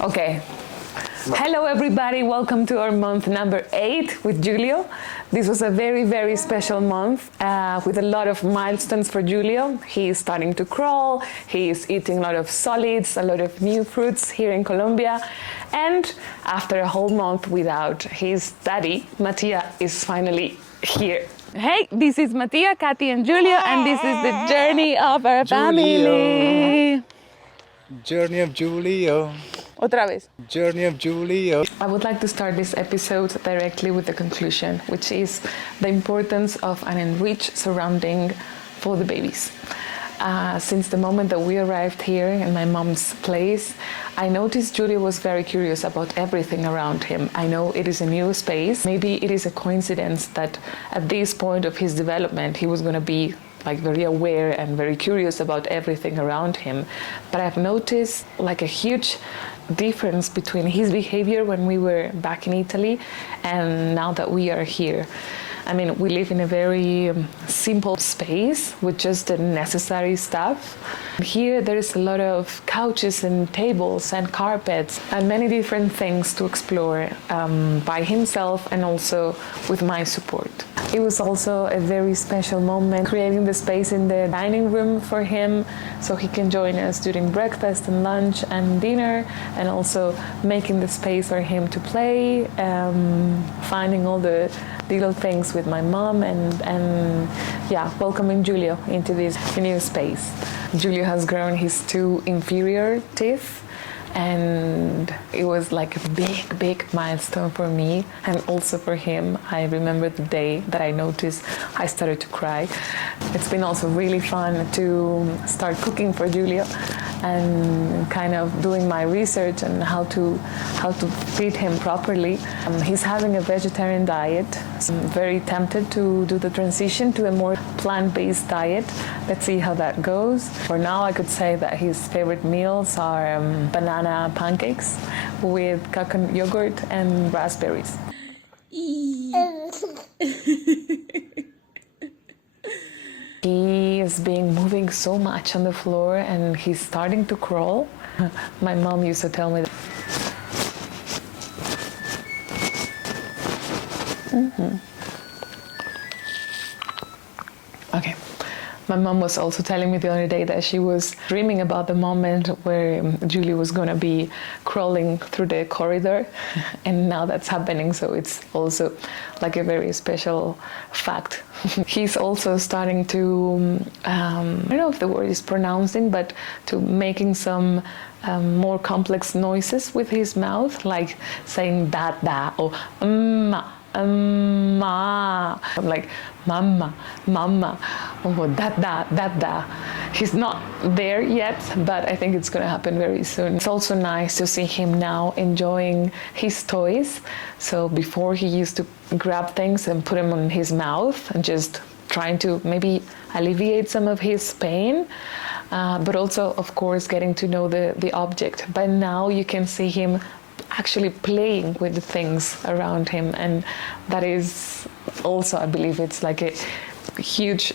Okay. Hello everybody, welcome to our month number 8 with Giulio. This was a very, very special month with a lot of milestones for Giulio. He is starting to crawl, he is eating a lot of solids, a lot of new fruits here in Colombia. And after a whole month without his daddy, Mattia is finally here. Hey, this is Mattia, Katy and Giulio, and this is the journey of our family. Journey of Giulio. Otra vez. Journey of Giulio. I would like to start this episode directly with the conclusion, which is the importance of an enriched surrounding for the babies. Since the moment that we arrived here in my mom's place, I noticed Giulio was very curious about everything around him. I know it is a new space. Maybe it is a coincidence that at this point of his development, he was going to be very aware and very curious about everything around him. But I've noticed a huge difference between his behavior when we were back in Italy and now that we are here. I mean, we live in a very simple space with just the necessary stuff. Here there is a lot of couches and tables and carpets and many different things to explore by himself and also with my support. It was also a very special moment creating the space in the dining room for him so he can join us during breakfast and lunch and dinner, and also making the space for him to play, finding all the little things with my mom and welcoming Giulio into this new space. Giulio has grown his 2 inferior teeth, and it was like a big milestone for me and also for him. I remember the day that I noticed I started to cry. It's been also really fun to start cooking for Giulio and kind of doing my research on how to feed him properly. He's having a vegetarian diet. So I'm very tempted to do the transition to a more plant-based diet. Let's see how that goes. For now, I could say that his favorite meals are banana pancakes with coconut yogurt and raspberries. He is moving so much on the floor and he's starting to crawl. My mom used to tell me that. Okay. My mom was also telling me the other day that she was dreaming about the moment where Giulio was going to be crawling through the corridor, and now that's happening, so it's also like a very special fact. He's also starting to, I don't know if the word is pronouncing, but to making some more complex noises with his mouth, like saying da or ma. I'm like mama, or da. He's not there yet, but I think it's going to happen very soon. It's also nice to see him now enjoying his toys. So before he used to grab things and put them on his mouth and just trying to maybe alleviate some of his pain. But also, of course, getting to know the object. But now you can see him actually playing with the things around him, and that is also, I believe, it's like a huge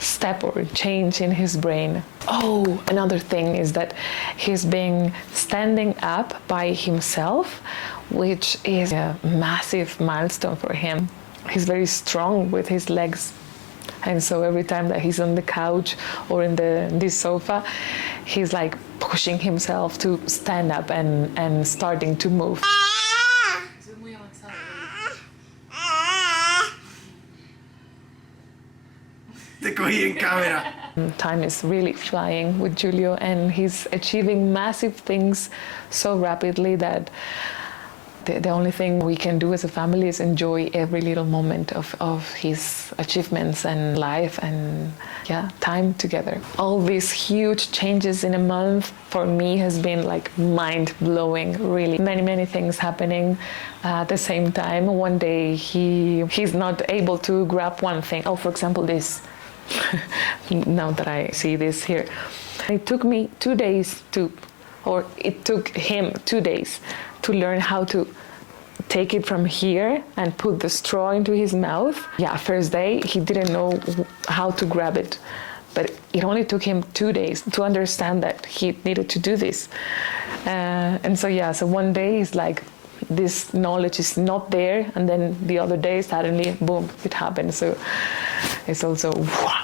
step or change in his brain. Oh, another thing is that he's been standing up by himself, which is a massive milestone for him. He's very strong with his legs, and so every time that he's on the couch or in this sofa, he's like pushing himself to stand up and starting to move. Te cogí en cámara. Time is really flying with Giulio, and he's achieving massive things so rapidly that the only thing we can do as a family is enjoy every little moment of his achievements and life and time together. All these huge changes in a month for me has been like mind-blowing, really. Many things happening at the same time. One day he's not able to grab one thing. Oh, for example, this. Now that I see this here. It took me 2 days it took him 2 days to learn how to take it from here and put the straw into his mouth. First day he didn't know how to grab it, but it only took him 2 days to understand that he needed to do this. And so yeah, so one day is like this knowledge is not there, and then the other day suddenly boom, it happens. So it's also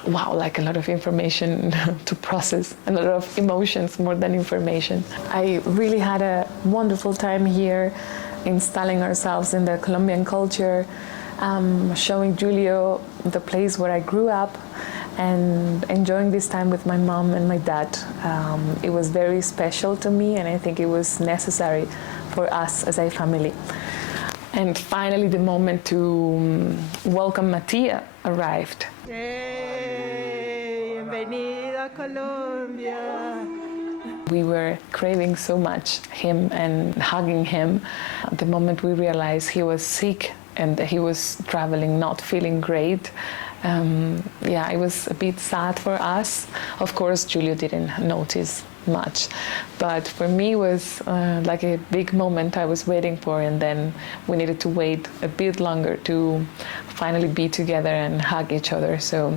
wow, like a lot of information to process, a lot of emotions more than information. I really had a wonderful time here, installing ourselves in the Colombian culture, showing Giulio the place where I grew up, and enjoying this time with my mom and my dad. It was very special to me, and I think it was necessary for us as a family. And finally, the moment to welcome Mattia arrived. Hey, bienvenido a Colombia. We were craving so much him and hugging him. The moment we realized he was sick and he was traveling, not feeling great, yeah, it was a bit sad for us. Of course, Giulio didn't notice much, but for me it was like a big moment I was waiting for, and then we needed to wait a bit longer to finally be together and hug each other. So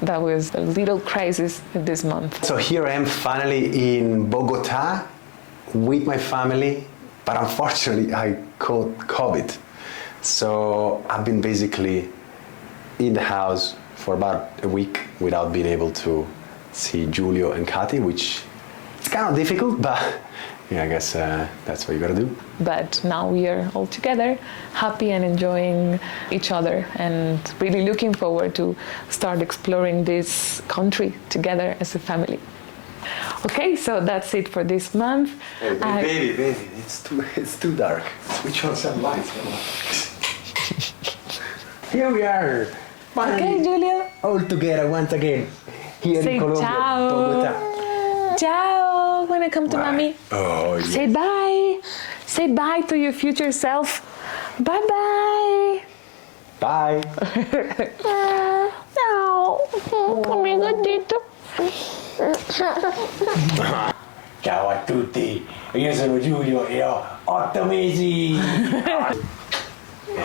that was a little crisis this month. So here I am finally in Bogota with my family, but unfortunately I caught COVID. So I've been basically in the house for about a week without being able to see Giulio and Katy, which is kind of difficult, but yeah, I guess that's what you gotta do. But now we are all together, happy and enjoying each other, and really looking forward to start exploring this country together as a family. Okay, so that's it for this month. Hey, baby, it's too dark. Switch on some lights. Here we are. Okay, Giulio. All together once again. Here Say in Colombia, ciao. Bogota. Ciao. Wanna come to Bye. mommy? Oh, yeah. Say bye. Say bye to your future self. Bye bye. Bye. Ciao. Come gatito. Ciao a tutti, io sono Giulio e ho 8 mesi.